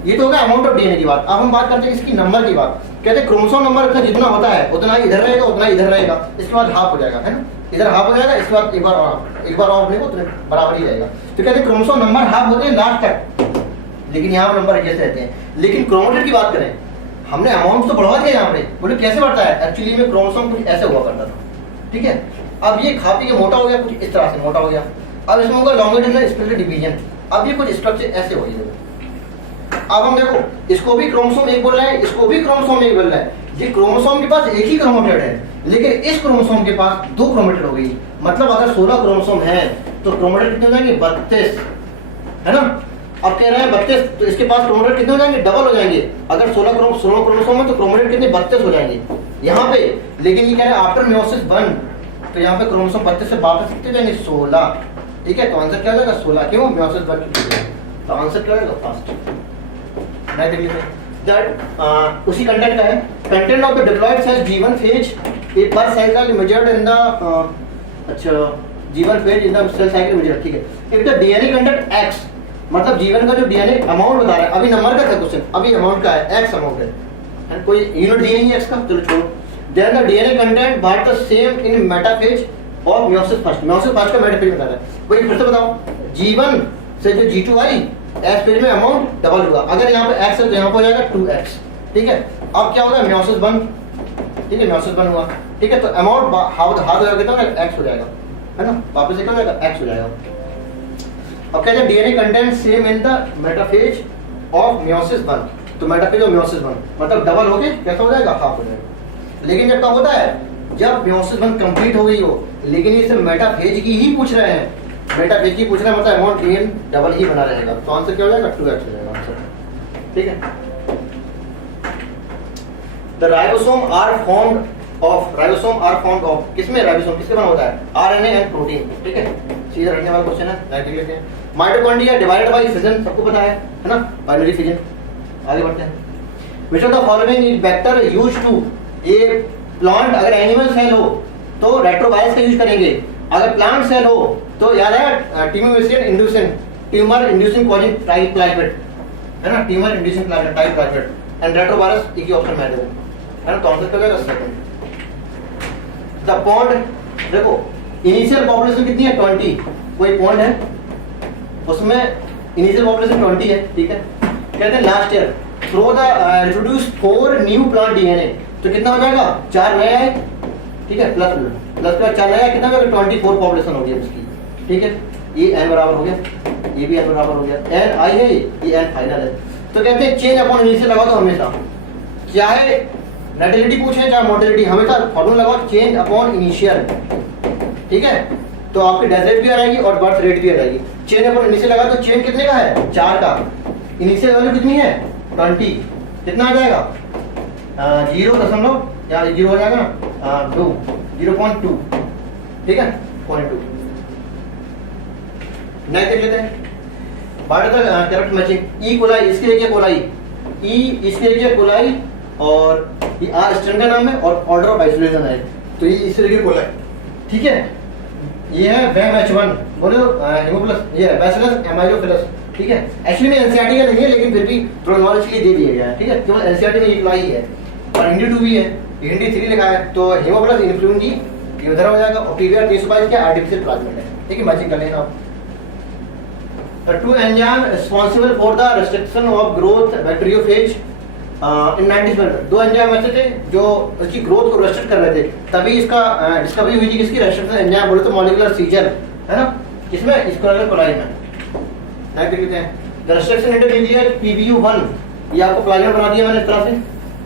ये तो हो गया अमाउंट ऑफ DNA की बात। अब हम बात करते हैं इसकी नंबर की बात। कहते हैं क्रोमोसोम नंबर का जितना होता है उतना ही इधर रहेगा, उतना ही इधर रहेगा, इसके बाद हाफ हो जाएगा, है ना। इधर हाफ हो जाएगा, इसके बाद एक बार और नहीं, उतने बराबर ही रहेगा। तो कहते हैं क्रोमोसोम नंबर हाफ होते हैं लास्ट तक, लेकिन यहाँ पर नंबर एडजस्ट रहते हैं। लेकिन क्रोमेटिड की बात करें, हमने अमाउंट तो बढ़वा दिया यहाँ पे, बोले कैसे बढ़ता है? एक्चुअली में क्रोमोसोम कुछ ऐसे हुआ करता था, ठीक है। अब ये खा पी के मोटा हो गया, कुछ इस तरह से मोटा हो गया। अब इसमें होगा लॉन्गिट्यूडिनल स्पेक्ट्रल डिवीजन। अब ये कुछ स्ट्रक्चर ऐसे हो जाएगा। अब हम देखो, इसको भी क्रोमोसोम 1 बोल रहा है, इसको भी क्रोमोसोम 1 बोल रहा है। ये क्रोमोसोम के पास एक ही क्रोमेटिड है, लेकिन इस क्रोमोसोम के पास 2 क्रोमेटिड हो गई। मतलब अगर 16 क्रोमोसोम है तो क्रोमेटिड कितने हो जाएंगे? 32, है ना। अब कह रहे हैं 32, तो इसके पास क्रोमेटिड कितने हो जाएंगे? डबल हो जाएंगे। अगर 16 क्रोमोसोम है तो क्रोमेटिड कितने? 32 हो जाएंगे यहाँ पे। लेकिन ये कह रहे हैं आफ्टर मेयोसिस 1, तो यहाँ पे क्रोमोसोम 32 से वापस कितने जाएंगे? 16, ठीक है। तो आंसर क्या हो जाएगा? 16। क्यों? मेयोसिस 1 की। तो आंसर क्या होगा? फर्स्ट। मैं देख लेते हैं दैट उसी कंटेंट का है। Content of the diploid cell G1 phase एक बार सेल का मेजर्ड इन द अच्छा G1 phase in the cell cycle measured, ठीक है। If the DNA content X, मतलब G1 का जो DNA अमाउंट बता रहा है, अभी नंबर का था क्वेश्चन, अभी अमाउंट का है, X अमाउंट है, कोई यूनिट दिया नहीं है X का, चलो छोड़ो। Then the DNA content what the same in metaphase of meiosis first. Meiosis first का मेटाफेज बता रहा है। वही फिर से बताओ, G1 से जो G2 आई, S फेज में अमाउंट डबल हुआ। अगर यहाँ पे X है तो यहाँ पे हो जाएगा 2X, ठीक है। अब क्या होगा? मेयोसिस 1, ठीक है, मेयोसिस 1 हुआ, ठीक है। तो अमाउंट हाफ हो जाएगा, X हो जाएगा, है ना। वापस क्या हो जाएगा? X हो जाएगा। अब कहते हैं DNA content same in the metaphase of meiosis 1, तो मेटाफेज ऑफ मियोसिस 1 मतलब डबल होके कैसा हो जाएगा, हाफ हो जाएगा। लेकिन जब कब होता है, जब मियोसिस 1 कंप्लीट हो गई हो, लेकिन ये सिर्फ मेटाफेज की ही पूछ रहे हैं, मेटाफेज की पूछ रहे हैं, मतलब अमाउंट गेन डबल ही बना रहेगा, तो आंसर क्या हो जाएगा, 2x हो जाएगा आंसर। ठीक है, the ribosome are formed of किसमें, राइबोसोम किसके बना होता है, आरएनए एंड प्रोटीन। ठीक है, सीधा रखने वाला क्वेश्चन है, देख लेते हैं। माइटोकॉन्ड्रिया डिवाइडेड बाय फिजन, सबको पता है ना, बाइनरी फिजन। आगे बढ़ते हैं। Which of the following is vector used to, ये प्लांट अगर एनिमल सेल हो तो रेट्रोवायरस का यूज करेंगे, अगर प्लांट सेल हो तो याद है ट्यूमर इंड्यूसिंग कॉजिंग ट्राइप्लाइपेट है ना, ट्यूमर इंड्यूसिंग ट्राइप्लाइपेट एंड रेट्रोवायरस एक ही ऑप्शन में है ना, तो आंसर क्या होगा सेकंड। द पॉन्ड, देखो इनिशियल पॉपुलेशन कितनी है, 20, कोई पॉन्ड है उसमें इनिशियल पॉपुलेशन 20 है। ठीक है, कहते हैं last year through the introduce 4 new plant DNA, तो कितना हो जाएगा, 4 नया है। ठीक है, प्लस प्लस 4 नया कितना हो जाएगा, 24 पॉपुलेशन हो गई उसकी। ठीक है, ये n बराबर हो गया, ये भी n बराबर हो गया, n आई है, ये n फाइनल है। तो कहते हैं चेंज अपॉन इनिशियल लगा दो हमेशा, चाहे नेटिलिटी पूछे चाहे मोर्टेलिटी, हमेशा फॉर्मूला लगाओ चेंज अपॉन इनिशियल। ठीक है, तो आपकी डेथ रेट भी आ जाएगी और बर्थ रेट भी आ जाएगी। चेंज अपॉन इनिशियल लगा तो चेंज कितने का है, 4 का, इनिशियल वैल्यू कितनी है 20, कितना आ जाएगा 0 या 0 हो जाएगा ना 0.2। ठीक है, 0.2। नेक्स्ट देख लेते हैं, बायोट तक करेक्ट मैचिंग। ई कोलाई, इसके लिए क्या कोलाई, ई इसके लिए क्या कोलाई, और ये आर स्टैंड का नाम है और ऑर्डर ऑफ आइसोलेशन है, तो ये इस तरीके कोलाई। ठीक है, ये है VAMH1 बोलो हेमोप्लस, ये है बैसिलस एमाइलोफिलस। ठीक है, एक्चुअली में एनसीईआरटी का नहीं है, लेकिन फिर भी थोड़ा नॉलेज के लिए दे दिया गया है। ठीक है, केवल एनसीईआरटी में ये कोलाई है और हिंदी 2 भी है, हिंदी 3 लिखा है, तो हेमोप्लस इन्फ्लुएंजी ये उधर हो जाएगा, और पीवीआर 322 क्या आर्टिफिशियल प्लाज्मिड है। ठीक है, मैचिंग कर लेना आप। Two enzyme responsible for the restriction of growth bacteriophage in 1970, 2 enzyme ऐसे थे जो उसकी ग्रोथ को रेस्ट्रिक्ट कर रहे थे, तभी इसका डिस्कवरी हुई थी। किसकी रेस्ट्रिक्शन एंजाइम बोले तो मॉलिक्यूलर सीजर है ना, किसमें, स्क्वायर कोलाई में। देख लेते हैं, द रेस्ट्रिक्शन इंटरमीडिएट PBU1, ये आपको प्लाज्मा बना दिया मैंने इस तरह से।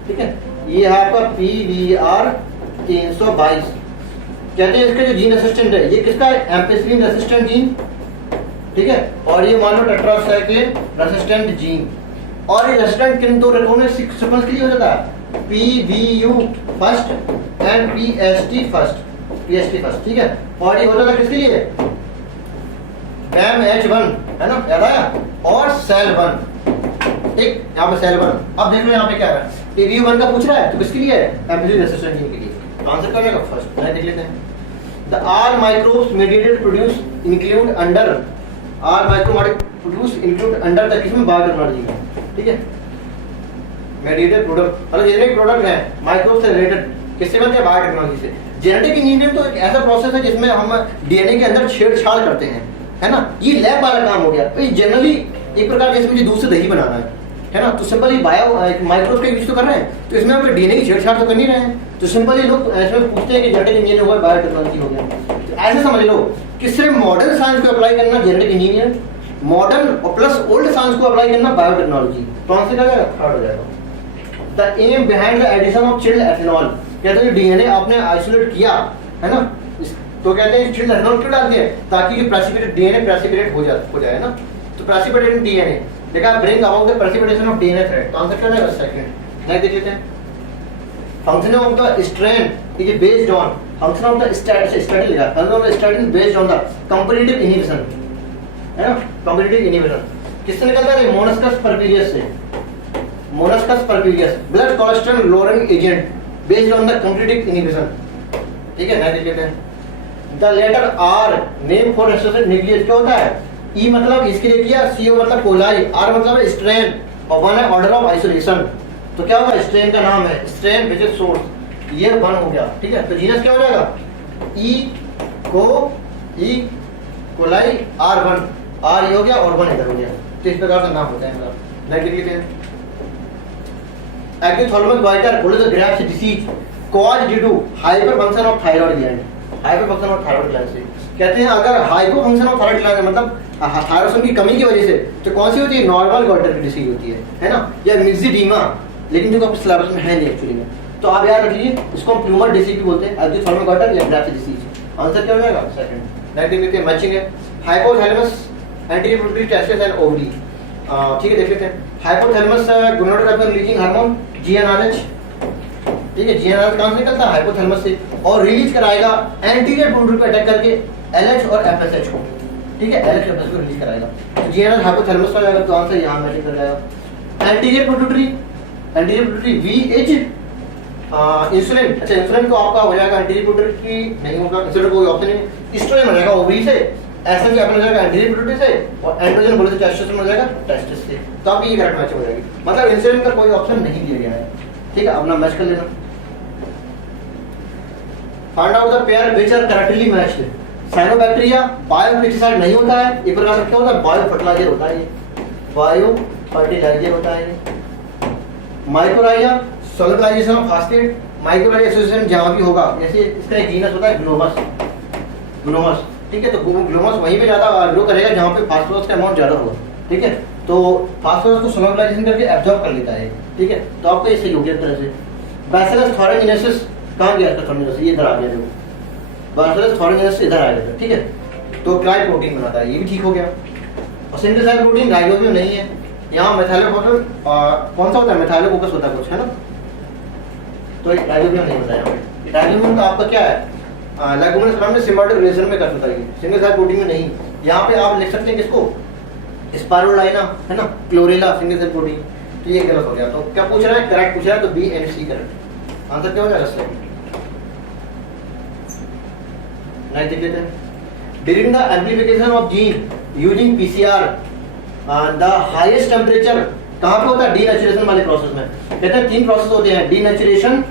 ठीक है, ये है आपका PBR 322। कहते हैं इसका जो जीन रेसिस्टेंट है, ये किसका है, एम्पेसिलिन रेसिस्टेंट जीन। ठीक है, और ये मान लो टेट्रासाइक्लिन रेसिस्टेंट जीन, और ये रेसिस्टेंट किन 2 रकमों में सीक्वेंस के लिए हो जाता है, PBU first and PST first. ठीक है, और ये होता था किसके लिए, VAMH1 है ना, याद आया, और सेल 1। ठीक, यहाँ पे सेल 1। अब देख लो यहाँ पे क्या है, PBU1 का पूछ रहा है, तो किसके लिए है, एम्पेसिलिन रेसिस्टेंट जीन के लिए, तो आंसर क्या हो जाएगा फर्स्ट। देख लेते हैं, the R microbes mediated produce include under, R microbes produce include under the किसमें, बायोटेक्नोलॉजी में। ठीक है, मेडिएटेड प्रोडक्ट मतलब जेनेटिक प्रोडक्ट है, माइक्रोब से रिलेटेड, किससे बनते हैं, बायोटेक्नोलॉजी से। जेनेटिक इंजीनियरिंग तो एक ऐसा प्रोसेस है जिसमें हम डीएनए के अंदर छेड़छाड़ करते हैं, है ना, ये लैब वाला काम हो गया। तो जनरली एक प्रकार जैसे मुझे दूध से दही बनाना है ना, तो सिंपली बायो माइक्रोब का यूज तो कर रहे हैं, तो इसमें हम डीएनए की छेड़छाड़ तो कर नहीं रहे हैं, तो सिंपली लोग इसमें पूछते हैं कि जेनेटिक इंजीनियरिंग हुआ, बायोटेक्नोलॉजी हो गया। तो ऐसे समझ लो कि सिर्फ मॉडर्न साइंस को अप्लाई करना जेनेटिक इंजीनियर, मॉडर्न और प्लस ओल्ड साइंस को अप्लाई करना बायोटेक्नोलॉजी, तो आंसर क्या होगा, थर्ड हो जाएगा। The aim behind the addition of chilled ethanol, कहते हैं डीएनए आपने आइसोलेट किया है ना, तो कहते हैं चिल्ड एथेनॉल क्यों डालते हैं, ताकि कि प्रेसिपिटेट डीएनए प्रेसिपिटेट हो जाए ना, तो प्रेसिपिटेट डीएनए देखा, bring about the precipitation of DNA thread, तो आंसर क्या हो जाएगा सेकंड। नेक्स्ट देख लेते हैं, function of the strain is based on, function of the statin लिखा, function of the statin based on the comparative inhibition, है ना, कंपैरेटिव इनहिबिशन किससे निकलता है, मोनस्कस परपिलियस से, Monascus purpureus, blood cholesterol lowering agent based on the comparative inhibition. ठीक है, next देख लेते हैं, the letter R name for associated nucleus क्या होता है, E मतलब इसके लिए किया, CO मतलब कोलाई, R मतलब स्ट्रेन, और 1 है ऑर्डर ऑफ आइसोलेशन, तो क्या होगा, स्ट्रेन का नाम है, स्ट्रेन विच इज सोर्स, ये 1 हो गया। ठीक है, तो जीनस क्या हो जाएगा, E कोलाई R1, R ये हो गया और 1 इधर हो गया, तो इस प्रकार का नाम होता है इनका। नेक्स्ट देख लेते हैं, एक्टिव थैलेमस गोइटर बोले तो Graves disease cause due to hyper function of thyroid gland, hyper function of thyroid gland से। कहते हैं अगर hypo function of thyroid gland मतलब थायरोसिन की कमी की वजह से तो कौन सी होती है, नॉर्मल गॉइटर की डिसीज होती है ना, या मिक्सिडीमा, लेकिन जो सिलेबस में है नहीं एक्चुअली में। तो आप याद रखिए इसको हम प्लूमर डिसीज भी बोलते हैं, एब्सिफॉर्मिक गॉइटर या ग्लैप्स डिसीज। आंसर क्या हो जाएगा सेकंड। नेक्स्ट देख लेते हैं, मैचिंग है hypothalamus anterior pituitary testis and ovary. ठीक है देख लेते हैं। Hypothalamus gonadotropin releasing hormone GnRH, ठीक है, जीएनआरएच कहां से निकलता है, हाइपोथैलेमस से, और रिलीज कराएगा एंटीरियर पिट्यूटरी पे अटैक करके एलएच और एफएसएच को, ठीक है, एलएच और एफएसएच को रिलीज कराएगा। तो जीएनआरएच हाइपोथैलेमस का जाएगा, तो आंसर यहां मैचिंग कर जाएगा। एंटीरियर पिट्यूटरी वीएच इंसुलिन, अच्छा इंसुलिन को आपका हो जाएगा एंटीरियर पिट्यूटरी नहीं होगा, इंसुलिन कोई ऑप्शन नहीं, एस्ट्रोजन हो जाएगा ओवरी से, एस्ट्रोजन अपना हो जाएगा एंटीरियर पिट्यूटरी से, और एंड्रोजन बोले तो टेस्टोस्टेरोन हो जाएगा टेस्टिस से। तो आप ये करेक्ट मैच हो जाएगी, मतलब इंसुलिन का कोई ऑप्शन नहीं दिया गया है, ठीक है, अपना मैच कर लेना। Find out the pair which are correctly matched. Cyanobacteria biopesticide नहीं होता है, एक प्रकार का क्या होता है, बायो फर्टिलाइजर होता है, ये बायो फर्टिलाइजर होता है। Mycorrhiza solubilisation of phosphate, mycorrhiza association जहां भी होगा, जैसे इसका एक जीनस होता है ग्लोमस, ठीक है, तो ग्लोमस वहीं पे ज्यादा ग्रो करेगा जहां पे फास्फोरस का अमाउंट ज्यादा होगा, ठीक है, तो फास्फोरस को सोलबिलाइजेशन करके एब्जॉर्ब कर लेता है, ठीक है, तो आपको ये सही हो गया तरह से। बैसिलस थोराइनेसिस कहां गया इसका थोराइनेसिस, ये इधर आ गया, देखो बैसिलस थोराइनेसिस इधर आ गया, ठीक है, तो क्राई प्रोटीन बनाता है, ये भी ठीक हो गया। और सिंगल सेल प्रोटीन राइबोसोम नहीं है, यहाँ मेथाइलोफोकस कौन सा होता है, मेथाइलोफोकस होता है कुछ, है ना, तो राइबोसोम नहीं होता है। राइबोसोम का आपका क्या है, लेगुमिनस फैमिली सिम्बायोटिक रिलेशन में कर सकता है, सिंगल सेल प्रोटीन में नहीं। यहाँ पे आप लिख सकते हैं किसको, स्पाइरुलाइना, है ना, क्लोरेला सिंगल सेल प्रोटीन, तो ये गलत हो गया। तो क्या पूछ रहा है, करेक्ट पूछ रहा है, तो B and C correct. Answer क्या हो जाएगा सेकंड। नेक्स्ट देख लेते हैं। During the amplification of gene using PCR the highest temperature कहाँ पे होता है, डीनेचुरेशन वाले प्रोसेस में। कहते हैं 3 प्रोसेस होते हैं, डीनेचुरेशन,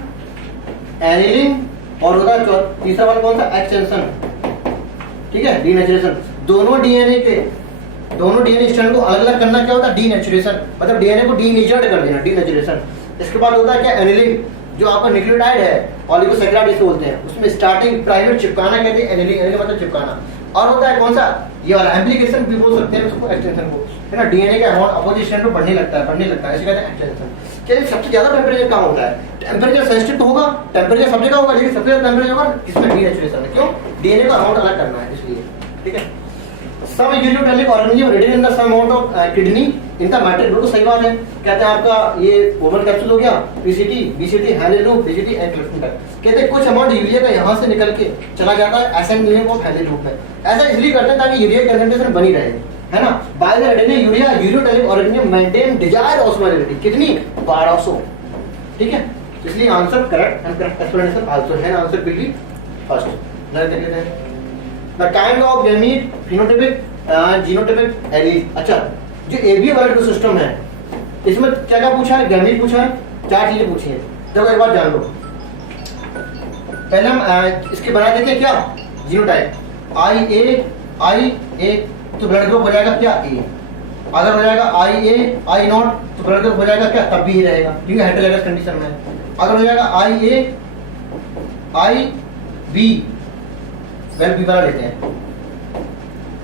एनिलिंग और होता है तीसरा वाला कौन सा, एक्सटेंशन, ठीक है, डीनेचुरेशन। दोनों डीएनए स्ट्रैंड को अलग अलग करना क्या होता है, डीनेचुरेशन, मतलब डीएनए को डीनेचर्ड कर देना, डीनेचुरेशन। इसके बाद होता है क्या, एनिलिंग, जो आपका न्यूक्लियोटाइड है ऑलिगोसैकेराइड इसको बोलते हैं, उसमें स्टार्टिंग प्राइमेट चिपकाना कहते हैं, एनिलिंग मतलब चिपकाना। और होता है कौन सा, ये वाला एम्प्लीकेशन भी बोल सकते हैं उसको, एक्सटेंशन को, है ना, डीएनए का अमाउंट अपोजिट स्ट्रैंड पे बढ़ने लगता है, इसे कहते हैं एक्सटेंशन। चलिए सबसे ज्यादा टेंपरेचर कहाँ होता है, टेंपरेचर सेंसिटिव तो होगा, टेंपरेचर सब जगह होगा, लेकिन सबसे ज्यादा टेंपरेचर होगा किसमें, डीनेचुरेशन में। क्यों, डीएनए का अमाउंट अलग करना है इसलिए, ठीक है। Some ureotelic organism retain in the some amount of kidney in the matrix, बिल्कुल सही बात है। कहते हैं आपका ये ओवल कैप्सूल हो गया, पीसीटी, बीसीटी, हैलेलूप, बीसीटी एंड क्लिफ्टन तक। कहते हैं कुछ अमाउंट यूरिया का यहाँ से निकल के चला जाता है एसेंडिंग ऑफ हैलेलूप में। ऐसा इसलिए करते हैं ताकि यूरिया कंसंट्रेशन बनी रहे, है ना। By the retaining urea ureotelic organism maintain desired osmolarity, कितनी 1200, ठीक है, इसलिए answer correct and correct explanation also है, answer will be first. Next देख लेते हैं। The kind of gamete, phenotypic, genotypic, allele. अच्छा, जो एबीए वाला सिस्टम है इसमें क्या क्या पूछा है, गैमीट पूछा है, 4 चीजें पूछी है। देखो एक बात जान लो, पहले हम इसके बना देते हैं क्या, जीनोटाइप आई ए तो ब्लड ग्रुप हो जाएगा क्या, ए। अगर हो जाएगा आई नॉट तो ब्लड ग्रुप हो जाएगा क्या, तब भी ही रहेगा क्योंकि हेटेरोजाइगस कंडीशन में। अगर हो जाएगा आई बी, वेल बी वाला लेते हैं,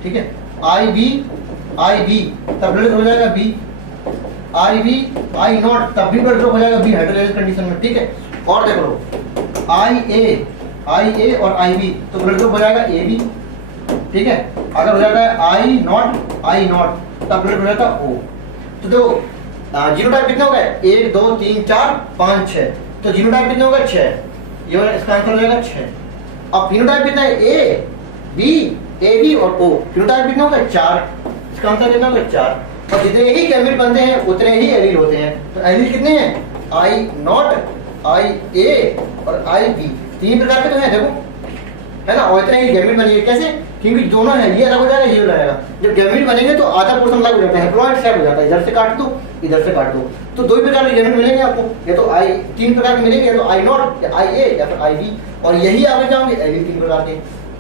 ठीक है, आई बी तब ब्लड ग्रुप हो जाएगा बी, आई नॉट तब भी ब्लड ग्रुप हो जाएगा बी हेटेरोजाइगस कंडीशन में, ठीक है। और देख लो आई ए और आई बी तो ब्लड ग्रुप हो जाएगा ए बी, ठीक है। अगर हो जाता है आई नॉट तब ब्लड हो जाता है ओ। तो देखो जीनोटाइप कितने हो गए, 1 2 3 4 5 6, तो जीनोटाइप कितने हो गए 6, ये वाला इसका आंसर हो जाएगा 6। अब फिनोटाइप कितना है, ए बी और ओ, फिनोटाइप कितने हो गए 4, इसका आंसर कितना हो गया 4। और जितने ही गैमेट बनते हैं उतने ही एलील होते हैं, तो एलील कितने हैं, आई नॉट, आई ए और आई बी, 3 प्रकार के तो हैं देखो, है ना। और इतने ही गैमेट बनेंगे, कैसे, क्योंकि दोनों है, ये अलग हो जाएगा, ये अलग हो जाएगा। जब गैमेट बनेंगे तो आधा पोर्शन अलग हो जाता है, हैप्लॉइड सेट हो जाता है, इधर से काट दो इधर से काट दो, तो 2 प्रकार के गैमेट मिलेंगे आपको, या तो आई 3 प्रकार के मिलेंगे, या तो आई नॉट या आई ए या फिर आई बी, और यही आगे जाओगे एलील 3 प्रकार के।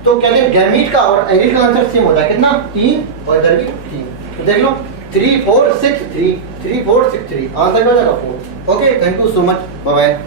तो कहते हैं गैमेट का और एलील का आंसर सेम होता है, कितना 3 और इधर भी 3, तो देख लो 3 4 6 3, 3 4 6 3, आंसर क्या हो जाएगा 4। Okay, thank you so much, bye bye.